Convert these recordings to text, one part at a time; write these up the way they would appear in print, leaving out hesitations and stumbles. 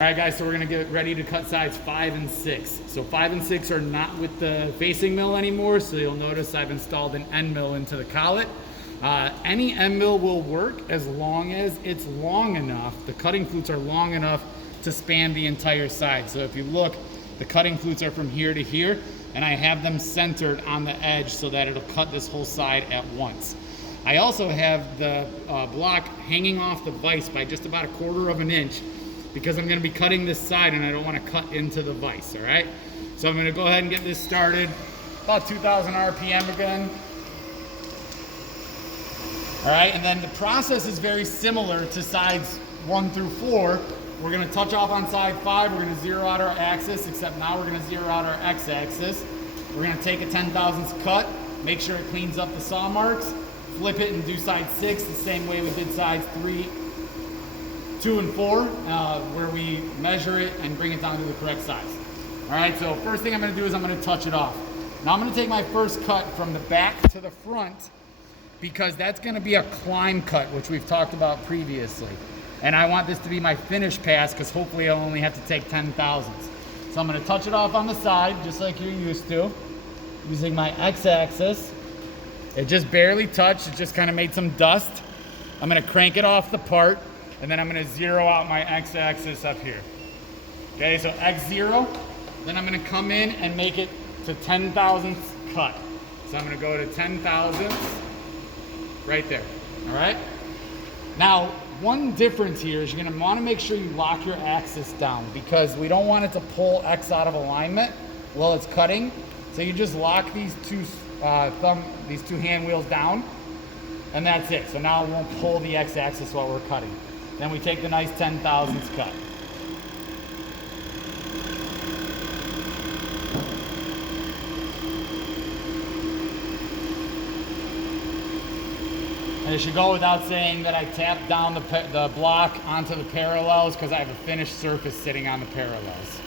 All right, guys, so we're gonna get ready to cut sides 5 and 6. So 5 and 6 are not with the facing mill anymore, so you'll notice I've installed an end mill into the collet. Any end mill will work as long as it's long enough, the cutting flutes are long enough to span the entire side. So if you look, the cutting flutes are from here to here, and I have them centered on the edge so that it'll cut this whole side at once. I also have the block hanging off the vise by just about 1/4 of an inch, because I'm going to be cutting this side and I don't want to cut into the vise, all right? So I'm going to go ahead and get this started. About 2,000 RPM again. All right, and then the process is very similar to sides 1 through 4. We're going to touch off on side 5. We're going to zero out our axis, except now we're going to zero out our x-axis. We're going to take a 10/1000 cut, make sure it cleans up the saw marks, flip it and do side 6 the same way we did sides 3, 2, and 4, where we measure it and bring it down to the correct size. All right, so first thing I'm gonna do is I'm gonna touch it off. Now I'm gonna take my first cut from the back to the front, because that's gonna be a climb cut, which we've talked about previously. And I want this to be my finish pass, because hopefully I'll only have to take 10/1000. So I'm gonna touch it off on the side, just like you're used to, using my x-axis. It just barely touched, it just kind of made some dust. I'm gonna crank it off the part, and then I'm gonna zero out my x-axis up here. Okay, so x0, then I'm gonna come in and make it to 10/1000 cut. So I'm gonna go to 10/1000 right there, all right? Now, one difference here is you're gonna wanna make sure you lock your axis down, because we don't want it to pull X out of alignment while it's cutting. So you just lock these two hand wheels down, and that's it. So now it won't pull the x-axis while we're cutting. Then we take the nice 10/1000 cut. And it should go without saying that I tapped down the block onto the parallels, because I have a finished surface sitting on the parallels.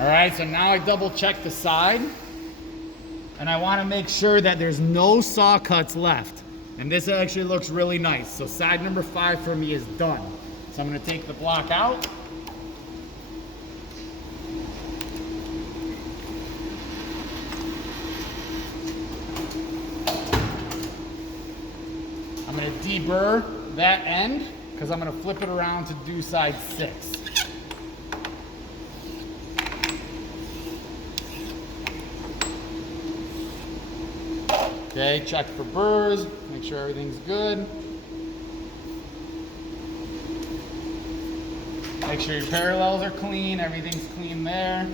All right, so now I double check the side, and I want to make sure that there's no saw cuts left. And this actually looks really nice. So side number 5 for me is done. So I'm gonna take the block out. I'm gonna deburr that end, because I'm gonna flip it around to do side 6. Okay, check for burrs, make sure everything's good. Make sure your parallels are clean, everything's clean there.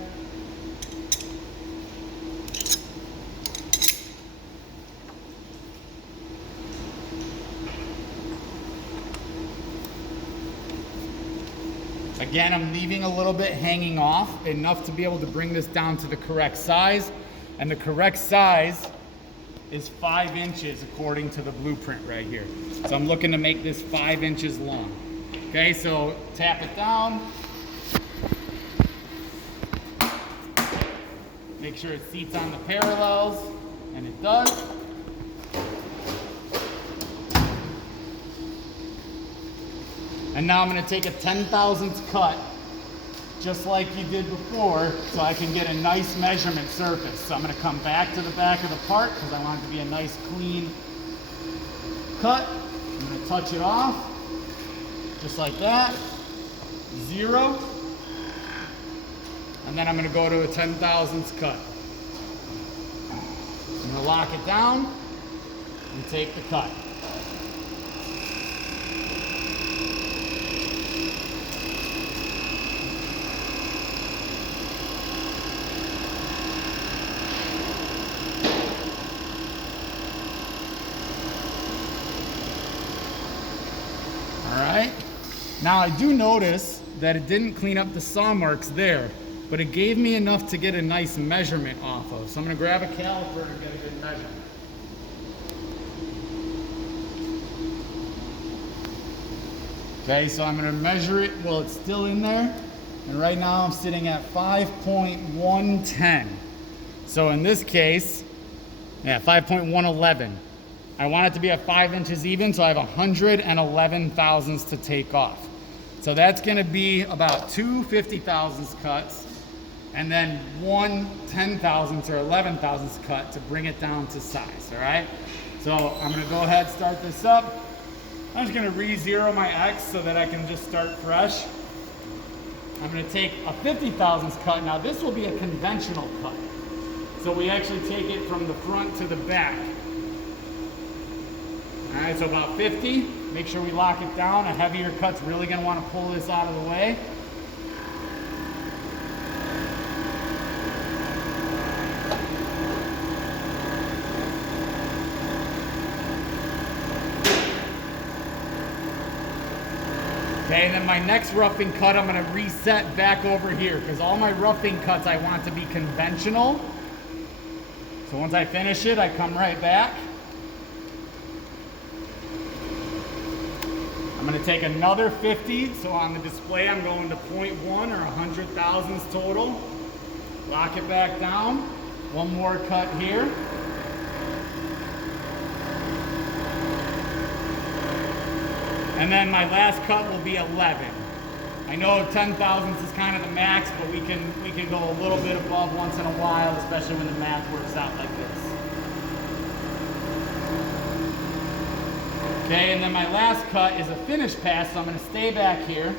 Again, I'm leaving a little bit hanging off, enough to be able to bring this down to the correct size. And the correct size is 5 inches according to the blueprint right here. So I'm looking to make this 5 inches long. Okay, so tap it down. Make sure it seats on the parallels, and it does. And now I'm gonna take a 10/1000 cut, just like you did before, so I can get a nice measurement surface. So I'm gonna come back to the back of the part, because I want it to be a nice clean cut. I'm gonna touch it off, just like that, 0. And then I'm gonna go to a 10/1000 cut. I'm gonna lock it down and take the cut. Now I do notice that it didn't clean up the saw marks there, but it gave me enough to get a nice measurement off of. So I'm gonna grab a caliper and get a good measurement. Okay, so I'm gonna measure it while it's still in there. And right now I'm sitting at 5.110. So in this case, yeah, 5.111. I want it to be at 5 inches even, so I have 111 thousandths to take off. So that's gonna be about 2 50,000ths cuts and then 1 10,000ths or 11,000ths cut to bring it down to size, all right? So I'm gonna go ahead and start this up. I'm just gonna re-zero my X so that I can just start fresh. I'm gonna take a 50,000ths cut. Now this will be a conventional cut. So we actually take it from the front to the back. All right, so about 50. Make sure we lock it down. A heavier cut's really gonna wanna pull this out of the way. Okay, and then my next roughing cut, I'm gonna reset back over here because all my roughing cuts I want to be conventional. So once I finish it, I come right back. I'm gonna take another 50. So on the display, I'm going to 0.1 or 100,000ths total. Lock it back down. One more cut here. And then my last cut will be 11. I know 10,000ths is kind of the max, but we can go a little bit above once in a while, especially when the math works out like this. Okay, and then my last cut is a finish pass, so I'm gonna stay back here.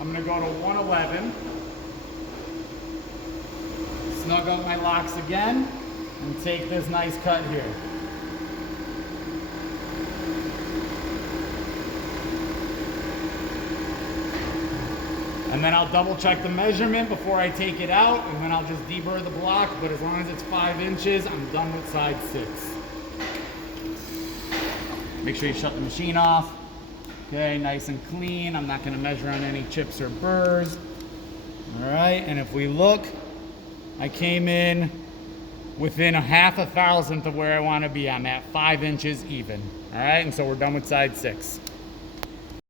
I'm gonna go to 111. Snug up my locks again, and take this nice cut here. And then I'll double check the measurement before I take it out, and then I'll just deburr the block, but as long as it's 5 inches, I'm done with side 6. Make sure you shut the machine off. Okay, nice and clean. I'm not gonna measure on any chips or burrs. All right, and if we look, I came in within a 1/2 a thousandth of where I wanna be. I'm at 5 inches even. All right, and so we're done with side 6.